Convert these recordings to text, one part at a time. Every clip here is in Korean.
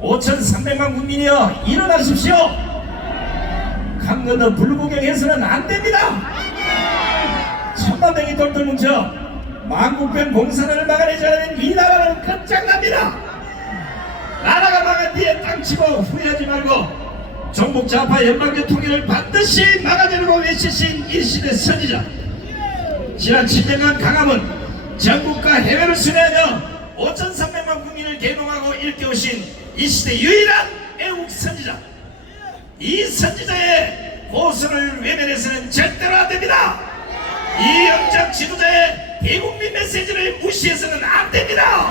5,300만 국민이여 일어나십시오. 강건도 불구경해서는 안됩니다. 천만 명이 돌돌 뭉쳐 만국변 공산을 막아내자는 이 나라는 끝장납니다. 나라가 망한 뒤에 땅치고 후회하지 말고 종북 좌파 연방제 통일을 반드시 막아내려고 외치신 이 시대 선지자, 지난 7년간 강함은 전국과 해외를 순회하며 5,300만 국민을 계몽하고 일깨우신 이 시대 유일한 애국 선지자, 이 선지자의 고수를 외면해서는 절대로 안됩니다. 이 영장 지도자의 대국민 메시지를 무시해서는 안됩니다.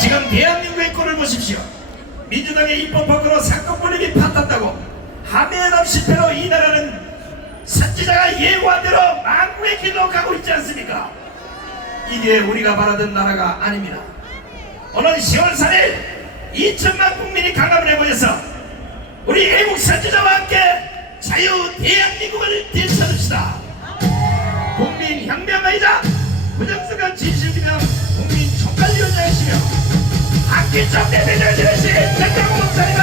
지금 대한민국의 꼴을 보십시오. 민주당의 입법 밖으로 사건 분립이 파탄다고 하면없 실패로 이 나라는 선지자가 예고한 대로 망국의 길로 가고 있지 않습니까? 이게 우리가 바라던 나라가 아닙니다. 오늘 10월 4일 2천만 국민이 강함을 해보여서 우리 애국 선지자와 함께 자유 대한민국을 되찾읍시다. 국민 혁명가이자 부정선거 진실이며 국민 총괄위원장이시며 한기총 대표를 지내신 정강훈 목사님을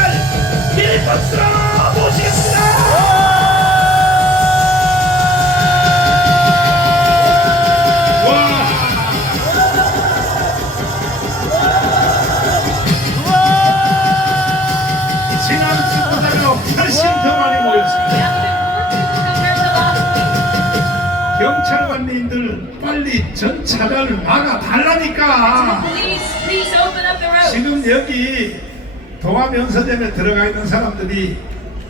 길 박수로 모시겠습니다. 훨씬 더 많이 모였습니다. 경찰관님들 빨리 전 차를 막아달라니까. 지금 여기 동아면서점에 들어가 있는 사람들이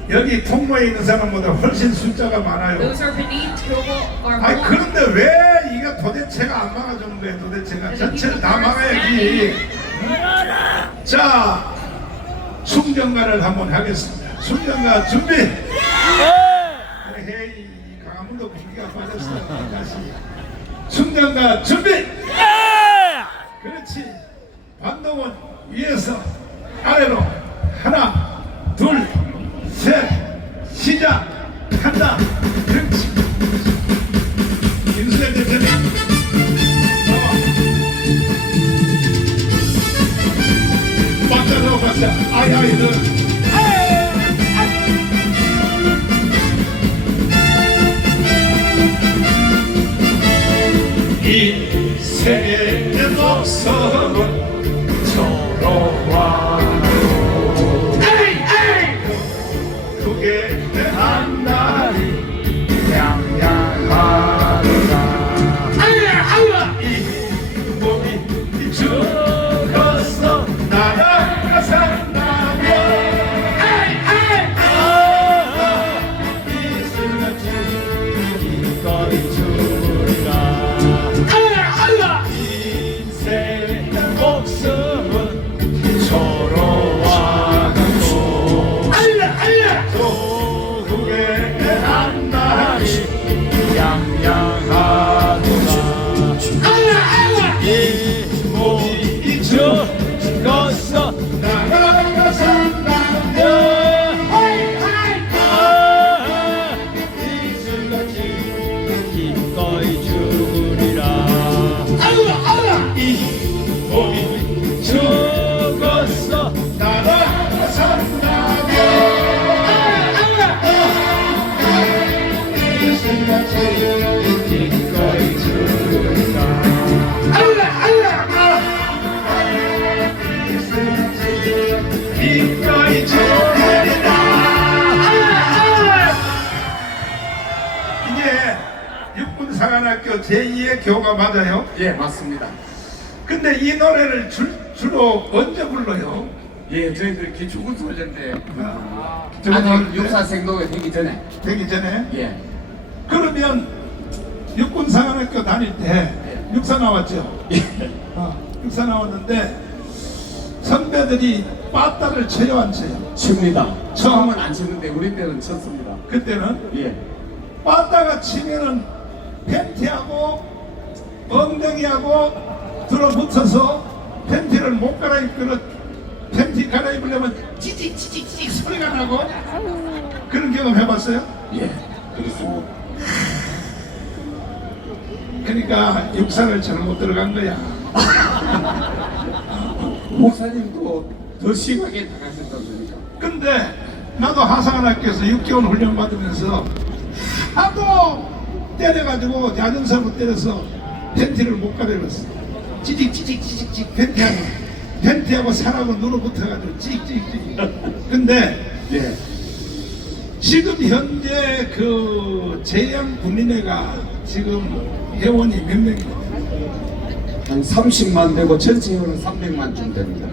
여기 통로에 있는 사람보다 훨씬 숫자가 많아요. 아니 그런데 왜 이거 도대체가 안 막아주는 거예요? 도대체가 전체를 다 막아야지. 자, 숭정가를 한번 하겠습니다. 숭정가 준비. 헤이 강화문도 공기가 빠졌어. 다시 숭정가 준비. 그렇지. 반동은 위에서 아래로 하나 둘 셋 시작한다. 그렇지. 김수현 대표님 박자 넣어 박자. 아이 너 이 세계의 목숨은 서로와 그게 한 날이 양양하리라. 이 몸이 죽었어 나라가 산다면 이슬같이 이거리 주리라. 목숨은 서로와 같고 조국의 한 날이 양양하구나. 이 몸이 죽었어 나라가 산다면 이슬같이 기꺼이 죽으리라. 이 몸이 죽었어 나라가 산다면 이슬같이 기꺼이 죽으리라. 기꺼이 죽으리라. 이게 육군사관학교 제2의 교가 맞아요? 예, 맞습니다. 근데 이 노래를 주로 언제 불러요? 예, 저희들 기초군소제인데 저거는 육사생도가 되기 전에 예. 그러면 육군사관학교 다닐 때 육사 나왔죠? 예. 육사 나왔는데 선배들이 빠따를 쳐요 안 쳐요? 칩니다. 처음은 안 쳤는데 우리 때는 쳤습니다. 그때는? 예. 빠따가 치면은 팬티하고 엉덩이하고 들어붙어서 팬티를 못 갈아입거나 팬티 갈아입으려면 찌직찌직찌직 소리가 나고 그런 경험 해봤어요? 예, 그렇습니다. 그러니까 육사를 잘못 들어간 거야. 목사님도 더 심하게 당하셨다니까. 근데 나도 하사관학교에서 6개월 훈련 받으면서 하도 때려가지고 야전사로 때려서 팬티를 못 가려웠어. 찌직찌직 팬티하고 살하고 눌어붙어가지고 찌직찌직. 근데 예. 지금 현재 그 재양 군인회가 지금 회원이 몇 명이에요? 한 30만 되고 전체 회원은 300만쯤 됩니다.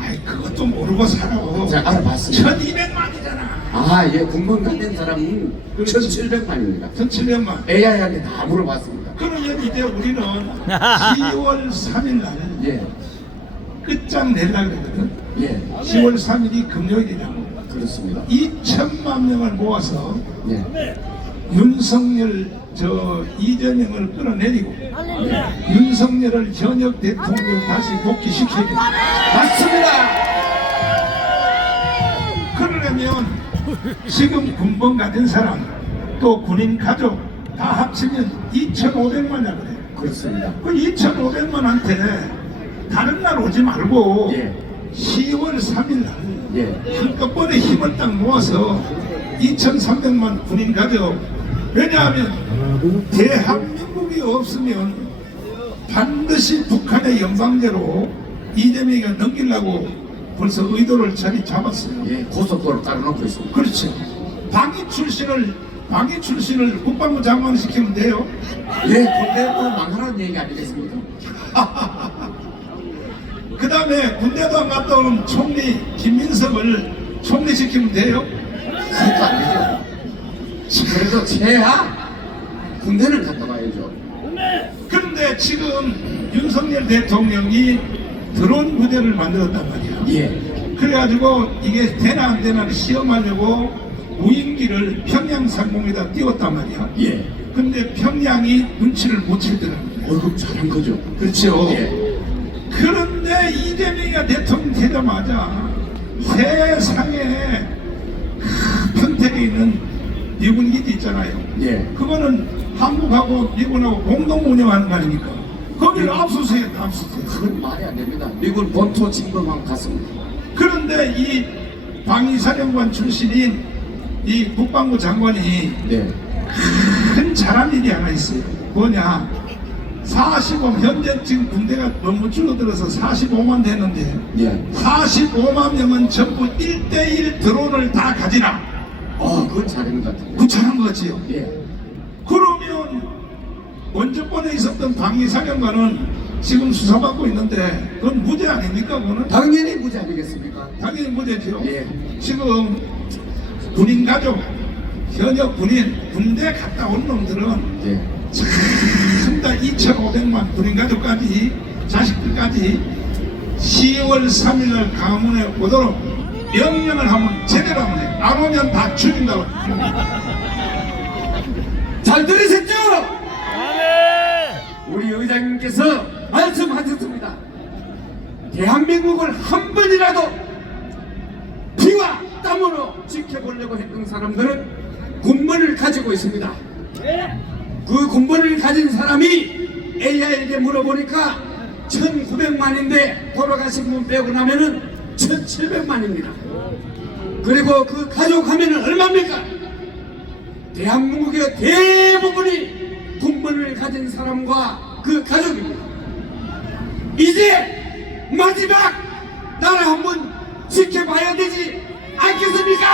아이 그것도 모르고 살아고. 제가 알아봤습니다. 1200만이잖아. 아, 예, 군번 가진 사람은 1700만입니다. 1700만. AI한테 다 물어봤습니다. 그러면 이제 우리는 10월 3일 날 예, 끝장 내려고 그러거든. 예, 10월 3일이 금요일이라고. 그렇습니다. 2천만 명을 모아서 예, 윤석열 이재명을 끌어내리고 윤석열을 현역 대통령 다시 복귀시키고. 맞습니다. 그러려면 지금 군번 가진 사람 또 군인 가족 다 합치면 2,500만이라 그래. 그렇습니다. 그 2,500만한테 다른 날 오지 말고 예, 10월 10월 3일 날 예, 한꺼번에 힘을 딱 모아서 2,300만 군인 가족. 왜냐하면 대한민국이 없으면 반드시 북한의 연방제로 이재명이가 넘기려고 벌써 의도를 자리 잡았어요. 예, 고속도로 깔아놓고 있습니다. 그렇죠. 방위 출신을 국방부 장관 시키면 돼요. 예, 군대도 망하는 얘기 아니겠습니까? 그 다음에 군대도 안 갔다 오는 총리 김민석을 총리 시키면 돼요. 그것도 안 되죠. 그래도 최하 군대는 갔다 와야죠. 그런데 지금 윤석열 대통령이 드론 부대를 만들었단 말이야. 예, 그래가지고 이게 되나 안 되나를 시험하려고 무인기를 평양 상공에다 띄웠단 말이야. 예. 근데 평양이 눈치를 못 채더라고요. 월급 잘한 거죠. 그렇죠. 예. 그런데 이재명이가 대통령 되자마자 세상에 평택에 있는 미군기지 있잖아요. 예. 그거는 한국하고 미군하고 공동 운영하는 거 아닙니까? 거기를 압수수색했다, 압수수색. 그건 말이 안 됩니다. 미군 본토 진범한 갔습니다. 그런데 이 방위사령관 출신인 이 국방부 장관이 네. 큰 잘한 일이 하나 있어요. 뭐냐? 45, 현재 지금 군대가 너무 줄어들어서 45만 됐는데 예. 45만 명은 전부 1대1 드론을 다 가지라. 그건 잘한 것 같아요. 그 잘한 거 같지요? 예. 그러면 원조권에 있었던 방위사령관은 지금 수사받고 있는데 그건 무죄 아닙니까? 그거는? 당연히 무죄 아니겠습니까? 당연히 무죄죠. 예. 지금 군인 가족, 현역 군인, 군대 갔다 온 놈들은 예. 전부 다 2,500만 군인 가족까지 자식들까지 10월 3일날 강원에 오도록 명령을 하면 제대로 하면 해. 안 오면 다 죽인다고. 잘 들으셨죠? 우리 의장님께서 말씀하셨습니다. 대한민국을 한 번이라도 피와 땀으로 지켜보려고 했던 사람들은 군번을 가지고 있습니다. 그 군번을 가진 사람이 AI에게 물어보니까 1900만인데 돌아가신 분 빼고 나면은 1700만입니다. 그리고 그 가족 하면은 얼마입니까? 대한민국의 대부분이 군번을 가진 사람과 그 가족입니다. 이제 마지막 나라 한번 지켜봐야 되지 않겠습니까?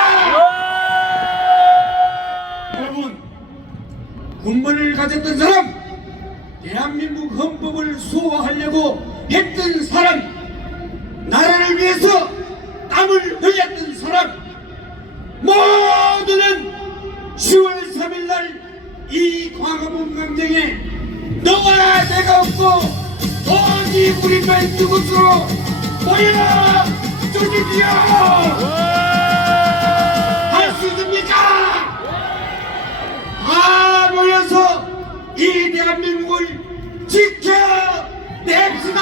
여러분, 군번을 가졌던 사람, 대한민국 헌법을 수호하려고 했던 사람, 나라를 위해서 땀을 흘렸던 사람 모두는 10월 3일날 이 광화문 광장에 너와 내가 없고 오직 우리만 있는 곳으로 모여라 주십시오. 할 수 있습니까? 다 모여서 이 대한민국을 지켜냅시다.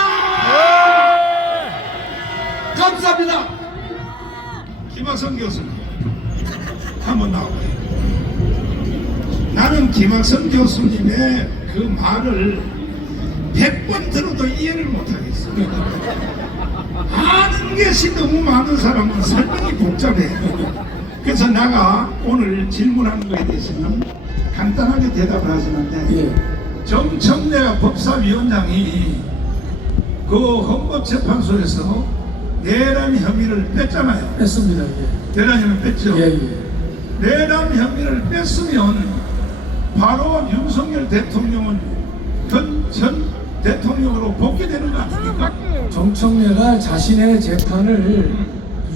감사합니다. 김학성 교수님 한번 나와봐요. 나는 김학성 교수님의 그 말을 100번 들어도 이해를 못하겠어. 아는 것이 너무 많은 사람은 설명이 복잡해. 그래서 내가 오늘 질문하는 거에 대해서는 간단하게 대답을 하시는데 예. 정청래 법사위원장이 그 헌법재판소에서 내란 혐의를 뺐잖아요. 뺐습니다. 예. 내란 혐의 뺐죠. 예, 예. 내란 혐의를 뺐으면 바로 윤석열 대통령은 전 대통령으로 복귀되는 거 아닙니까? 정청래가 자신의 재판을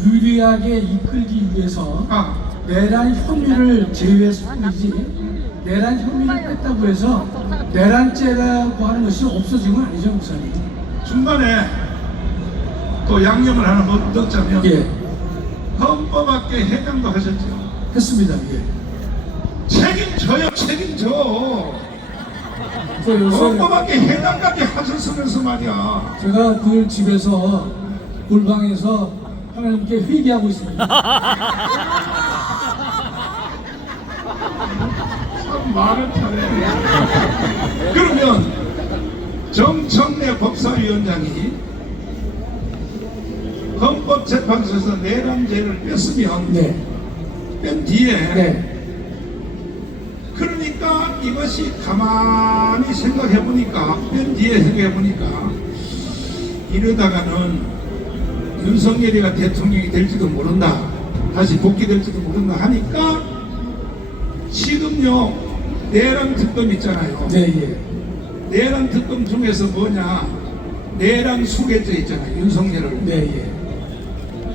유리하게 이끌기 위해서 내란 혐의를 제외했을 뿐이지 내란 혐의를 뺐다고 해서 내란죄라고 하는 것이 없어진 건 아니죠, 목사님. 중간에 또 양념을 하나 넣자면 예, 헌법학계 회장도 하셨죠. 했습니다. 예. 책임져요, 책임져. 저 요새 헌법학계 회장까지 하셨으면서 말이야. 제가 그 집에서 골방에서 하나님께 회개하고 있습니다. 참 말을 잘해. 그러면 정청래 법사위원장이 헌법재판소에서 내란죄를 뺐으면 네, 뺀 뒤에 네, 그러니까 이것이 가만히 생각해 보니까 뺀 뒤에 생각해 보니까 이러다가는 윤석열이가 대통령이 될지도 모른다, 다시 복귀될지도 모른다 하니까 지금요 내란 특검 있잖아요. 네, 예. 내란 특검 중에서 뭐냐, 내란 수괴죄 있잖아요. 윤석열을 네, 예.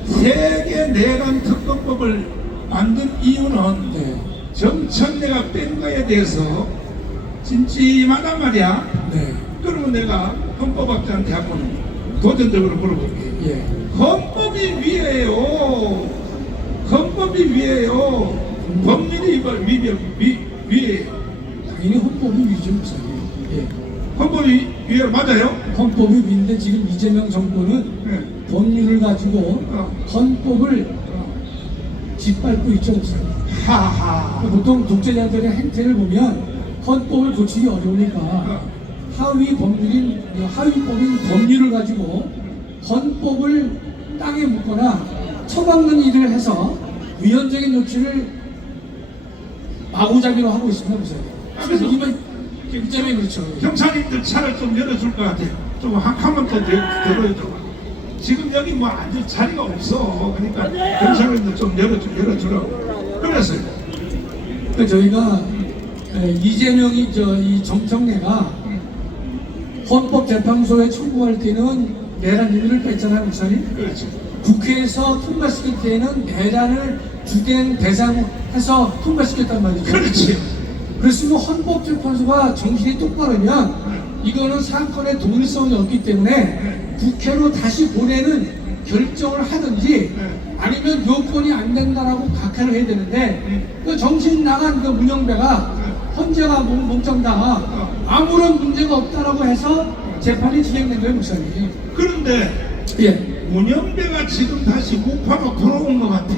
세계 내란 특검법을 만든 이유는 네, 정청래가 뺀 거에 대해서 찜찜하단 말이야. 네, 그러면 내가 헌법학자한테 한번 도전적으로 물어볼게. 예. 헌법이 위에요. 헌법이 위에요. 법률이 위에요. 당연히 헌법이 위죠, 목사님. 예. 헌법이 위에 맞아요? 헌법이 위인데 지금 이재명 정권은 네. 법률을 가지고 헌법을 짓밟고 있죠, 목사님. 하하. 보통 독재자들의 행태를 보면 헌법을 고치기 어려우니까 하위법인 법률을 가지고 헌법을 땅에 묻거나 처박는 일을 해서 위헌적인 조치를 마구잡이로 하고 있습니다, 목사님. 그래서 이번 때문에 그렇죠. 경찰님들 차를 좀 열어줄 것 같아. 좀 한 칸만 더 열어줘. 지금 여기 뭐 앉을 자리가 없어. 그러니까 경찰님들 좀 열어주라고. 그랬어요. 그러니까 저희가 이재명이 이 정청래가 헌법재판소에 청구할 때는 내란 혐의를 뺐잖아요, 목사님. 그렇지. 국회에서 통과시킬 때는 내란을 주된 대상해서 통과시켰단 말이죠. 그렇지. 그랬으면 헌법재판소가 정신이 똑바르면 이거는 사건의 독립성이 없기 때문에 국회로 다시 보내는 결정을 하든지 아니면 요건이 안 된다라고 각하를 해야 되는데 그 정신 나간 그 문영배가 헌재가 몽정다 아무런 문제가 없다라고 해서 재판이 진행된 거예요, 목사님. 그런데 예, 문영배가 지금 다시 우파로 돌아온 것 같아.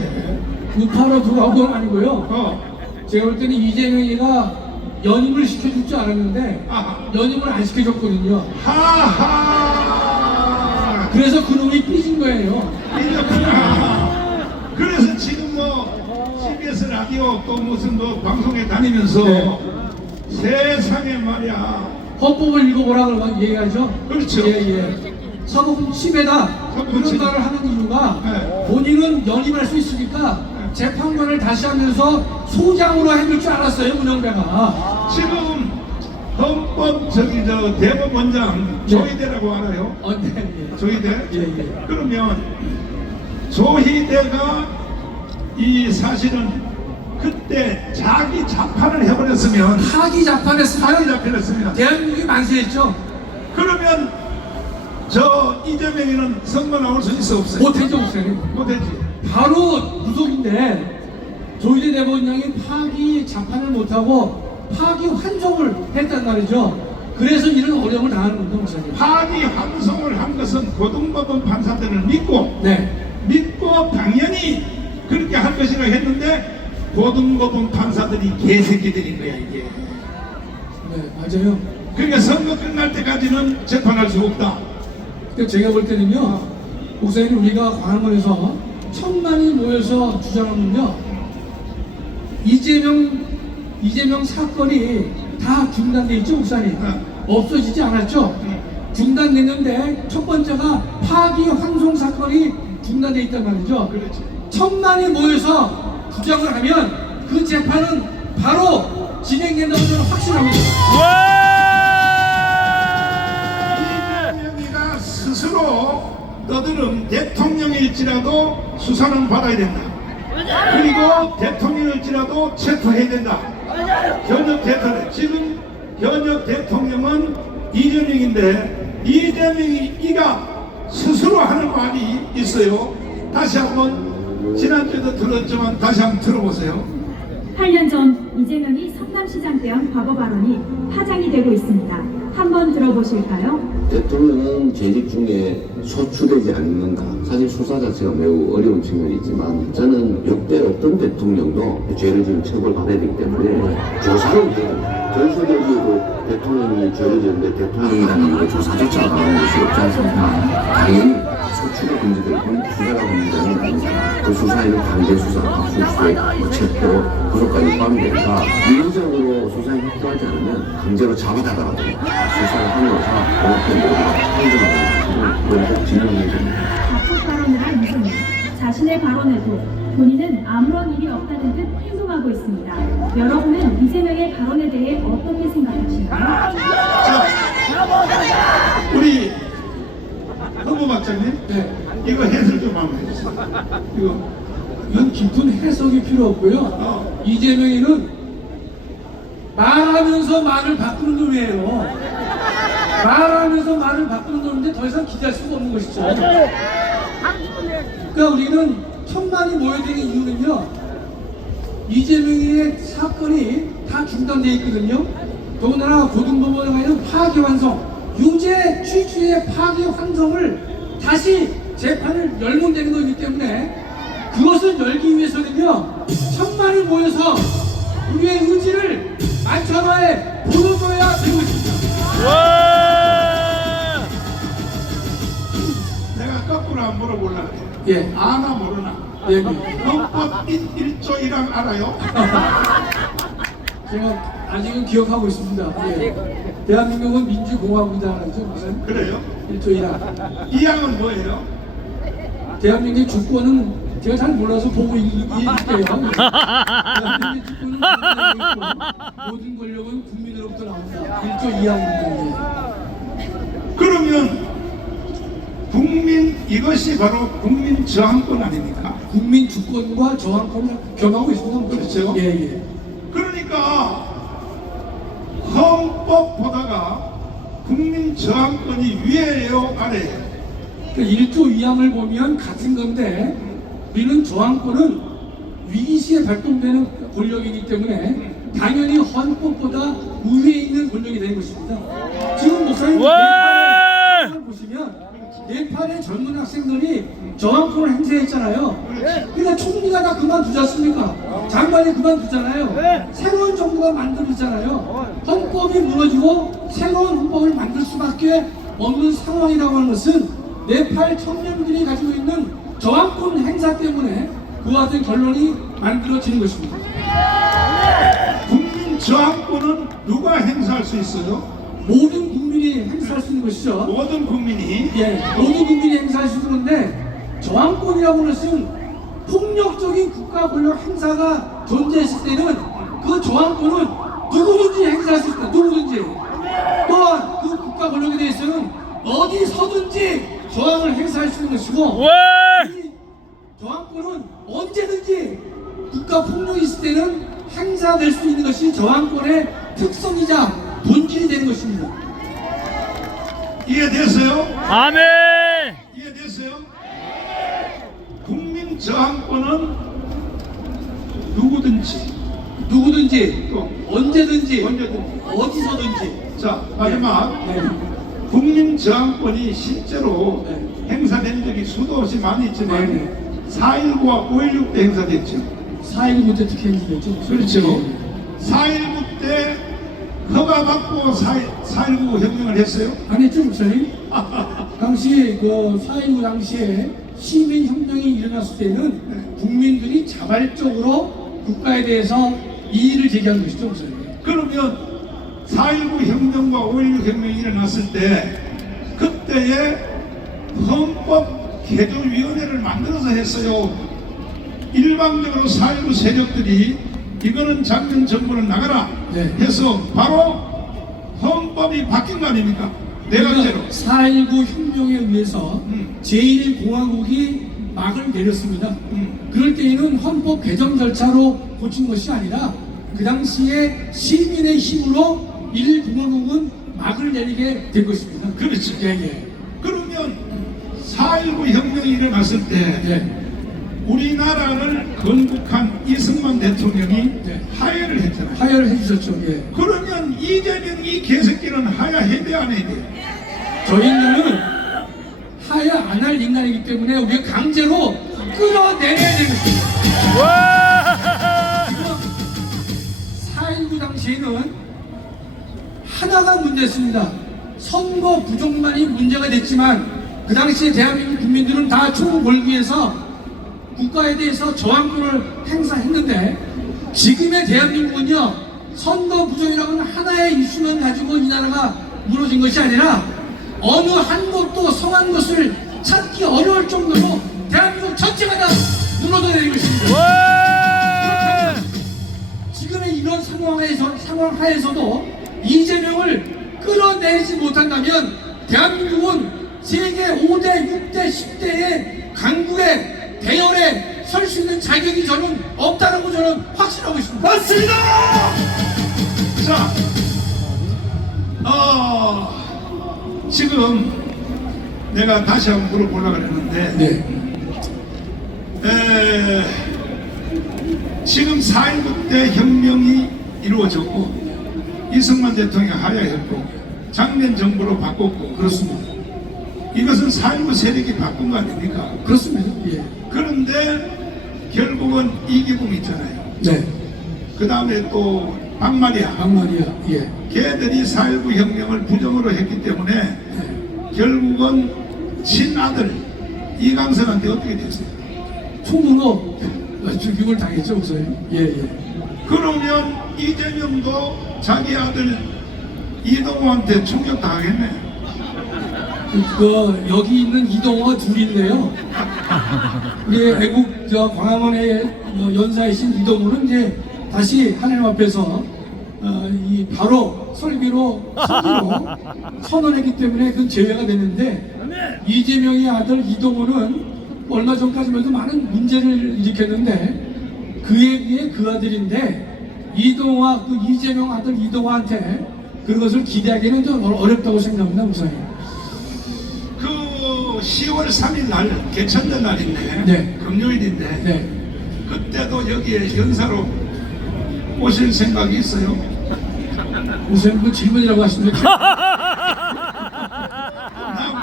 우파로 돌아온 건 아니고요. 제가 볼 때는 이재명이가 연임을 시켜줄 줄 알았는데 아하. 연임을 안 시켜줬거든요. 하하. 그래서 그놈이 삐진 거예요. 이렇구나. 그래서 지금 뭐 CBS 라디오 또 무슨 뭐 방송에 다니면서 네. 세상에 말이야. 헌법을 읽어보라고 막 얘기하죠. 그렇죠. 예. 사법 침해다. 그런 침해. 말을 하는 이유가 네. 본인은 연임할 수 있으니까 재판관을 다시 하면서 소장으로 해줄 줄 알았어요, 문영배가. 지금 헌법 대법원장 조희대라고 알아요? 네. 조희대? 예. 그러면 조희대가 이 사실은 그때 자기 자판을 해버렸으면 사기 자판했으면 자기 자판했으면 대한민국이 만세했죠. 그러면 저 이재명이는 선거 나올 수 있어 없어요? 못했죠, 목사님. 못했지. 바로 구속인데 조희대 대법원장이 파기 자판을 못하고 파기 환송을 했단 말이죠. 그래서 이런 어려움을 당하는 겁니다, 목사님. 파기 환송을 한 것은 고등법원 판사들을 믿고 당연히 그렇게 할 것이라 했는데 고등법원 판사들이 개새끼들인 거야 이게. 네, 맞아요. 그러니까 선거 끝날 때까지는 재판할 수 없다. 제가 볼 때는요, 목사님 우리가 광화문에서 천만이 모여서 주장하면요 이재명 사건이 다 중단돼 있죠 목사님? 없어지지 않았죠? 중단됐는데 첫 번째가 파기환송 사건이 중단돼 있단 말이죠. 그렇죠. 천만이 모여서 주장을 하면 그 재판은 바로 진행된다고 저는 확신합니다. 이재명이가 스스로 너들은 대통령일지라도 수사는 받아야 된다. 그리고 대통령일지라도 체포해야 된다. 현역 대통령, 지금 현역 대통령은 이재명인데 이재명이 이가 스스로 하는 말이 있어요. 다시 한번 지난주에도 들었지만 다시 한번 들어보세요. 8년 전 이재명이 성남시장 때 한 과거 발언이 파장이 되고 있습니다. 한번 들어보실까요? 대통령은 재직 중에 소추되지 않는다. 사실 수사 자체가 매우 어려운 측면이 있지만 저는 역대 어떤 대통령도 죄를 지은 처벌받아야 되기 때문에 조사를 해야 됩니다. 전세계에도 대통령이 죄를 지었는데 대통령이라는 이유로 조사조차 안 하는 것이 없지 않습니까? 당연히 소추가 금지되고 수사가 금지되는 아니다. 그 수사에는 강제 수사, 압수수색, 체포, 구속까지 포함되니까 윤리적으로 수사에 협조하지 않으면 강제로 잡아다가라도 수사를 함으로써 공업된 모두가 행정하는 것을 꼭 진행해야 됩니다. 자폭 발언을 한 이재명. 자신의 발언에도 본인은 아무런 일이 없다는 듯 행동하고 있습니다. 여러분은 이재명의 발언에 대해 어떻게 생각하시나요? 자, 우리 허무 박사님, 네. 이거 해설 좀 한번 해주세요. 이건 깊은 해석이 필요 없고요. 이재명이는 말하면서 말을 바꾸는 놈이에요. 말하면서 말을 바꾸는 놈인데 더 이상 기대할 수가 없는 것이죠. 그러니까 우리는 천만이 모여야 되는 이유는요. 이재명의 사건이 다 중단되어 있거든요. 더군다나 고등법원에 가면 파기환송, 유죄 취지의 파기환송을 다시 재판을 열면 되는 거기 때문에 그것을 열기 위해서는요. 천만이 모여서 우리의 의지를 만천하에 보여줘야 되고 있습니다. 내가 거꾸로 한번 물어보려고 해요. 예. 아나 모르나? 예. 헌법 1조 1항 알아요? 제가 아직은 기억하고 있습니다. 예. 대한민국은 민주공화국이다 알죠? 무슨? 그래요? 1조 1항. 이 항은 뭐예요? 대한민국의 주권은 제가 잘 몰라서 보고 읽을게요. 대한민국의 주권은 국민에게 있고 모든 권력은 국민으로부터 나온다. 1조 2항입니다. 그러면 이것이 바로 국민 저항권 아닙니까? 국민 주권과 저항권을 겸하고 있습니다. 그렇죠? 예, 예. 그러니까 헌법보다가 국민 저항권이 위에요, 아래요? 그 1조 2항을 보면 같은 건데 우리는 저항권은 위기 시에 발동되는 권력이기 때문에 당연히 헌법보다 우위에 있는 권력이 되는 것입니다. 지금 목사님 네팔을 보시면 네팔의 젊은 학생들이 저항권을 행사했잖아요. 그러니까 총리가 다 그만두지 않습니까? 장관이 그만두잖아요. 새로운 정부가 만들어지잖아요. 헌법이 무너지고 새로운 헌법을 만들 수밖에 없는 상황이라고 하는 것은 네팔 청년들이 가지고 있는 저항권 행사 때문에 그와 같은 결론이 만들어지는 것입니다. 국민 저항권은 누가 행사할 수 있어요? 모든 국민이 행사할 수 있는 것이죠. 모든 국민이. 예, 모든 국민이 행사할 수 있는 건데 저항권이라고 하는 것은 폭력적인 국가 권력 행사가 존재했을 때는 그 저항권은 누구든지 행사할 수 있다. 누구든지. 또한 그 국가 권력에 대해서는 어디서든지 저항을 행사할 수 있는 것이고 이 저항권은 언제든지 국가 폭력이 있을 때는 행사될 수 있는 것이 저항권의 특성이자 본질이 되는 것입니다. 이해됐어요? 아멘. 이해됐어요? 국민 저항권은 누구든지 누구든지 언제든지 언제든지. 어디서든지. 자, 마지막 네. 국민 저항권이 실제로 네. 행사된 적이 수도 없이 많이 있지만 네. 4.19와 5.16 때 행사됐죠. 4.19 때 특히 행사됐죠. 그렇죠. 네. 4.19 때 허가받고 4.19 혁명을 했어요. 안 했죠, 목사님? 당시 그 4.19 당시에 시민혁명이 일어났을 때는 국민들이 자발적으로 국가에 대해서 이의를 제기한 것이죠. 목사님. 그러면 4.19 혁명과 5.16 혁명이 일어났을 때 그때에 헌법 개조위원회를 만들어서 했어요. 일방적으로 4.19 세력들이 이거는 작년 정부는 나가라 네. 해서 바로 헌법이 바뀐 거 아닙니까? 내각제로. 4.19 혁명에 의해서 제1공화국이 막을 내렸습니다. 그럴 때에는 헌법 개정 절차로 고친 것이 아니라 그 당시에 시민의 힘으로 1공화국은 막을 내리게 된 것입니다. 그렇죠. 예, 예. 그러면 4.19 혁명이 일어났을 때 예. 우리나라를 건국한 이승만 대통령이 네. 하야를 했잖아요. 하야를 해주셨죠. 예. 그러면 이재명 이 개새끼는 하야 해야 돼 안 해야 돼? 저희는 하야 안 할 인간이기 때문에 우리가 강제로 끌어내려야 되는 것입니다. 지금 4.19 당시에는 하나가 문제였습니다. 선거 부족만이 문제가 됐지만 그 당시에 대한민국 국민들은 다 총 몰기해서 국가에 대해서 저항권을 행사했는데 지금의 대한민국은요 선거 부족이라는 하나의 이슈만 가지고 이 나라가 무너진 것이 아니라 어느 한 곳도 성한 것을 찾기 어려울 정도로 대한민국 전체가 다 무너져 내린 것입니다. 지금의 이런 상황 하에서도 이재명을 끌어내지 못한다면 대한민국은 세계 5대, 6대, 10대의 강국의 대열에 설 수 있는 자격이 저는 없다는 거 저는 확신하고 있습니다. 맞습니다! 자, 지금 내가 다시 한번 물어보려고 했는데 네. 지금 4.19 때 혁명이 이루어졌고 이승만 대통령이 하야했고 작년 정부로 바꿨고 그렇습니다. 이것은 4.19 세력이 바꾼 거 아닙니까? 그렇습니다. 예. 그런데 결국은 이기붕 있잖아요. 네. 그 다음에 또 박마리아 박마리아. 예. 걔들이 4.19 혁명을 부정으로 했기 때문에 네. 결국은 친아들 이강석한테 어떻게 됐어요? 총으로 죽임을 당했죠, 목사님. 예, 예. 그러면 이재명도 자기 아들 이동호한테 총격 당하겠네. 여기 있는 이동호가 둘인데요. 우리 애국 광화문의 연사이신 이동호는 이제 다시 하나님 앞에서 이 바로 설교로 선언했기 때문에 그 제외가 됐는데 이재명의 아들 이동호는 얼마 전까지만 해도 많은 문제를 일으켰는데 그에 비해 그 아들인데 이동호와 그 이재명 아들 이동호한테 그것을 기대하기는 좀 어렵다고 생각합니다, 목사님. 그 10월 3일 날 개천절 날인데 네. 금요일인데 네. 그때도 여기에 연사로 오실 생각이 있어요? 목사님 그 질문이라고 하시는데 나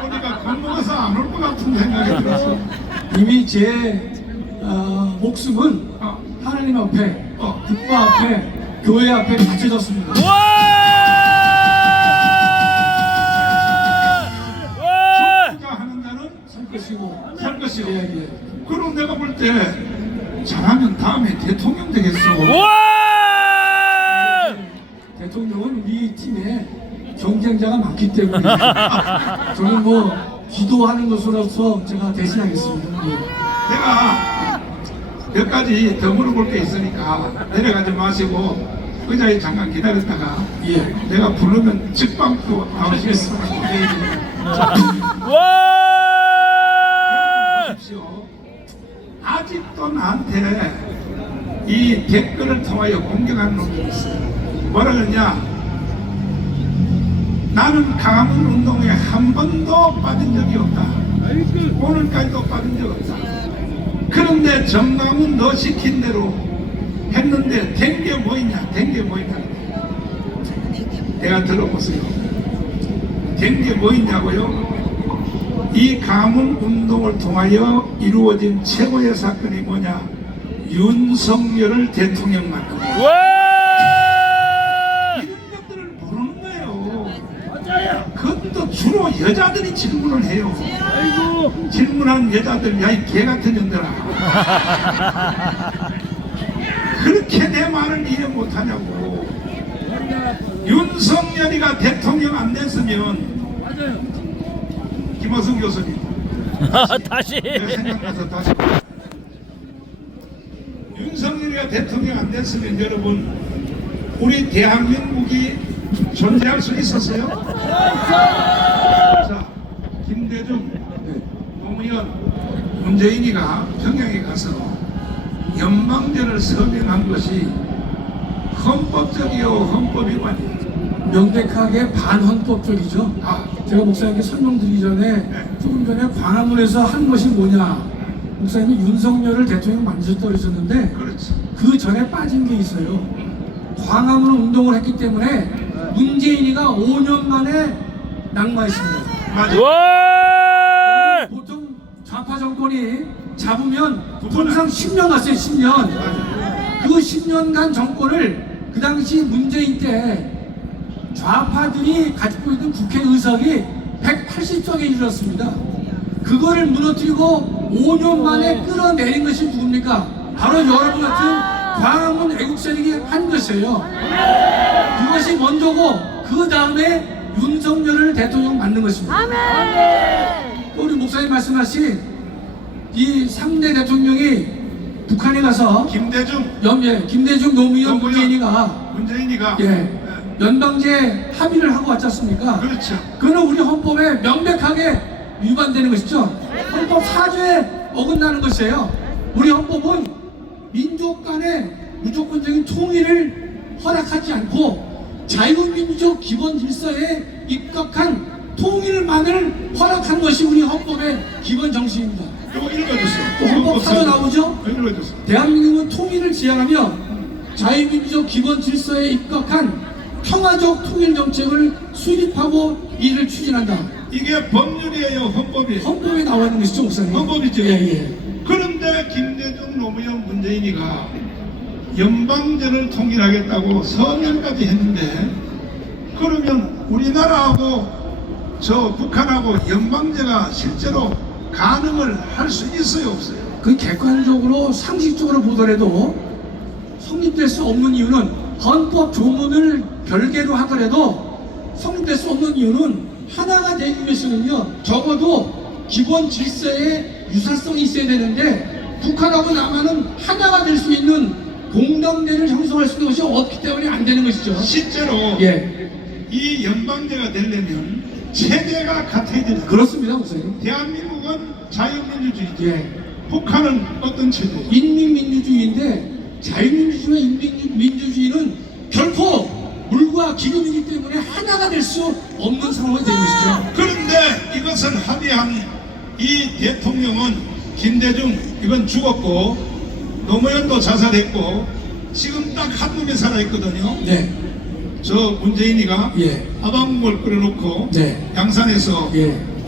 보니까 겁먹어서 안 올 것 같은 생각이 들어서 이미 제 목숨은 하나님 앞에 국가 앞에 교회 앞에 바쳐졌습니다. 하는 자는 살 것이고 살 것이요. 예, 예. 그럼 내가 볼 때 잘하면 다음에 대통령 되겠어. 대통령은 우리 팀에 경쟁자가 많기 때문에 저는 뭐 기도하는 것으로서 제가 대신하겠습니다. 예. 내가 몇 가지 더 물어볼 게 있으니까 내려가지 마시고 의자에 잠깐 기다렸다가 예. 내가 부르면 직방도 나오시겠습니다. 보십시오. 아직도 나한테 이 댓글을 통하여 공격하는 놈들이 있어요. 뭐라 그러냐? 나는 강화문 운동에 한 번도 빠진 적이 없다. 오늘까지도 빠진 적 없다. 그런데 정강훈 너 시킨 대로 했는데 된 게 뭐 있냐? 된 게 뭐 있냐? 내가 들어보세요. 된 게 뭐 있냐고요? 이 강화문 운동을 통하여 이루어진 최고의 사건이 뭐냐? 윤석열을 대통령 만든 거예요. 이런 것들을 모르는 거예요. 그것도 줄 주로 여자들이 질문을 해요. 질문한 여자들, 야 이 개 같은 년들아, 그렇게 내 말을 이해 못하냐고. 윤석열이가 대통령 안 됐으면, 김어승 교수님 다시. 생각나서 다시, 윤석열이가 대통령 안 됐으면 여러분 우리 대한민국이 존재할 수 있었어요? 자, 김대중, 노무현, 문재인이가 평양에 가서 연방제를 서명한 것이 헌법적이요 헌법 위반이에요. 명백하게 반헌법적이죠. 제가 목사님께 설명드리기 전에 조금 전에 광화문에서 한 것이 뭐냐, 목사님이 윤석열을 대통령 만드셨다고 그러셨는데 그렇지. 그 전에 빠진 게 있어요. 광화문 운동을 했기 때문에 문재인이가 5년 만에 낙마했습니다. 맞아. 와! 보통 좌파 정권이 잡으면 통상 10년 갔어요. 10년. 그 10년간 정권을 그 당시 문재인 때 좌파들이 가지고 있는 국회의석이 180석에 이르렀습니다. 그거를 무너뜨리고 5년 만에 끌어내린 것이 누굽니까? 바로 여러분 같은 광화문 애국 세력이 한 것이에요. 그것이 먼저고 그 다음에 윤석열을 대통령 만든 것입니다. 또 우리 목사님 말씀하신 이 3대 대통령이 북한에 가서 김대중, 김대중, 노무현, 문재인이가 네. 연방제 합의를 하고 왔지 않습니까? 그렇죠. 그거는 우리 헌법에 명백하게 위반되는 것이죠. 헌법 4조에 어긋나는 것이에요. 우리 헌법은 민족 간의 무조건적인 통일을 허락하지 않고 자유민주적 기본 질서에 입각한 통일만을 허락한 것이 우리 헌법의 기본 정신입니다. 이거 읽어주세요. 또 헌법 4조 나오죠? 읽어주세요. 대한민국은 통일을 지향하며 자유민주적 기본 질서에 입각한 평화적 통일 정책을 수립하고 이를 추진한다. 이게 법률이에요, 헌법이에요. 헌법에 나와 있는 것이죠, 목사님? 헌법이죠. 예. 그런데 김대중, 노무현, 문재인이가 연방제를 통일하겠다고 서명까지 했는데, 그러면 우리나라하고 저 북한하고 연방제가 실제로 가능을 할 수 있어요, 없어요? 그 객관적으로 상식적으로 보더라도 성립될 수 없는 이유는 헌법 조문을 별개로 하더라도 성립될 수 없는 이유는 하나가 되기 위해서는요, 적어도 기본 질서에 유사성이 있어야 되는데 북한하고 남한은 하나가 될 수 있는 공동대를 형성할 수 있는 것이 없기 때문에 안 되는 것이죠. 실제로 이 연방제가 되려면 체제가 같아야 됩니다. 그렇습니다, 목사님. 대한민국은 자유민주주의죠. 북한은 어떤 체제죠? 인민민주주의인데 자유민주주의와 인민민주주의는 결코 물과 기름이기 때문에 하나가 될 수 없는 상황이 되는 것이죠. 그런데 이것을 합의한 이 대통령은 김대중 이건 죽었고 노무현도 자살했고 지금 딱 한 놈이 살아있거든요. 네. 저 문재인이가 아방국을 끓여놓고 양산에서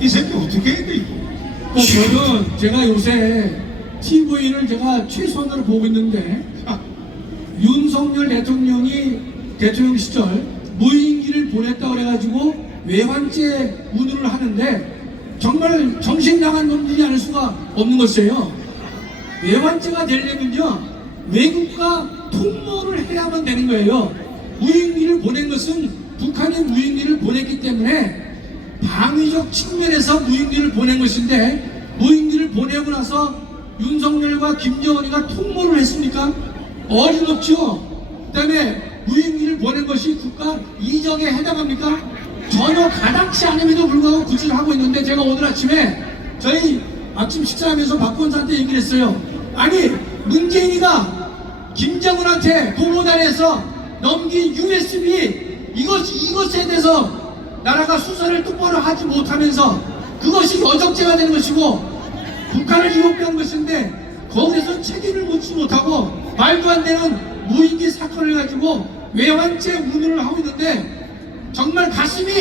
이 새끼 어떻게 해야 돼 이거? 저는 제가 요새 TV를 제가 최소한으로 보고 있는데 윤석열 대통령이 대통령 시절 무인기를 보냈다 그래가지고 외환죄 운운을 하는데 정말 정신 나간 놈들이 아닐 수가 없는 것이에요. 외환죄가 되려면요 외국과 통모를 해야만 되는 거예요. 무인기를 보낸 것은 북한이 무인기를 보냈기 때문에 방위적 측면에서 무인기를 보낸 것인데 무인기를 보내고 나서 윤석열과 김정은이가 통모를 했습니까? 어림없죠. 그 다음에 무인기를 보낸 것이 국가 이적에 해당합니까? 전혀 가당치 않음에도 불구하고 구출을 하고 있는데 제가 오늘 아침에 저희 아침 식사하면서 박 권사한테 얘기를 했어요. 아니 문재인이가 김정은한테 공모단에서 넘긴 USB 이것에 대해서 나라가 수사를 똑바로 하지 못하면서 그것이 여적죄가 되는 것이고 북한을 이용한 것인데 거기서 책임을 묻지 못하고 말도 안 되는 무인기 사건을 가지고 외환죄 운운을 하고 있는데 정말 가슴이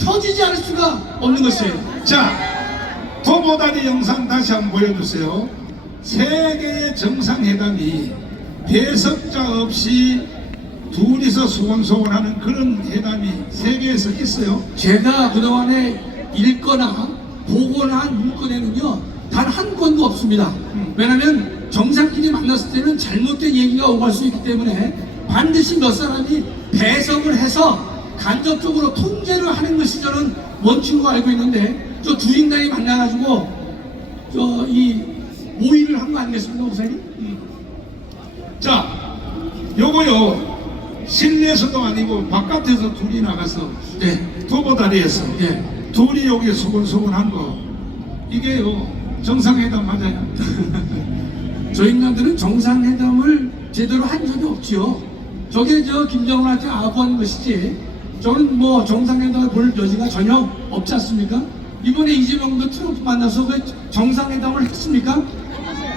터지지 않을 수가 없는 것이에요. 자, 도보다리 영상 다시 한번 보여주세요. 세계의 정상회담이 배석자 없이 둘이서 소곤소곤하는 그런 회담이 세계에서 있어요? 제가 그동안에 읽거나 보거나 한 문건에는요 단 한 건도 없습니다. 왜냐하면 정상끼리 만났을 때는 잘못된 얘기가 오갈 수 있기 때문에 반드시 몇 사람이 배석을 해서 간접적으로 통제를 하는 것이 저는 원칙으로 알고 있는데 저 두 인간이 만나가지고 저 이 모의를 한 거 아니겠습니까, 목사님? 자, 요거요 실내에서도 아니고 바깥에서 둘이 나가서 네, 도보다리에서 네. 둘이 여기 수근수근한 거 이게요 정상회담 맞아요? 저 인간들은 정상회담을 제대로 한 적이 없지요. 저게 저 김정은한테 아부한 것이지. 저는 뭐 정상회담을 볼 여지가 전혀 없지 않습니까? 이번에 이재명도 트럼프 만나서 그 정상회담을 했습니까?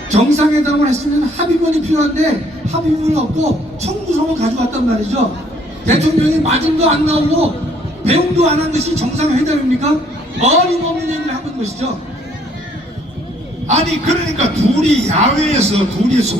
정상회담을 했으면 합의문이 필요한데 합의문을 없고 청구서만 가져왔단 말이죠. 대통령이 마중도 안 나오고 배웅도 안 한 것이 정상회담입니까? 어림없는 얘기를 하는 것이죠. 아니 그러니까 둘이 야외에서 둘이 수고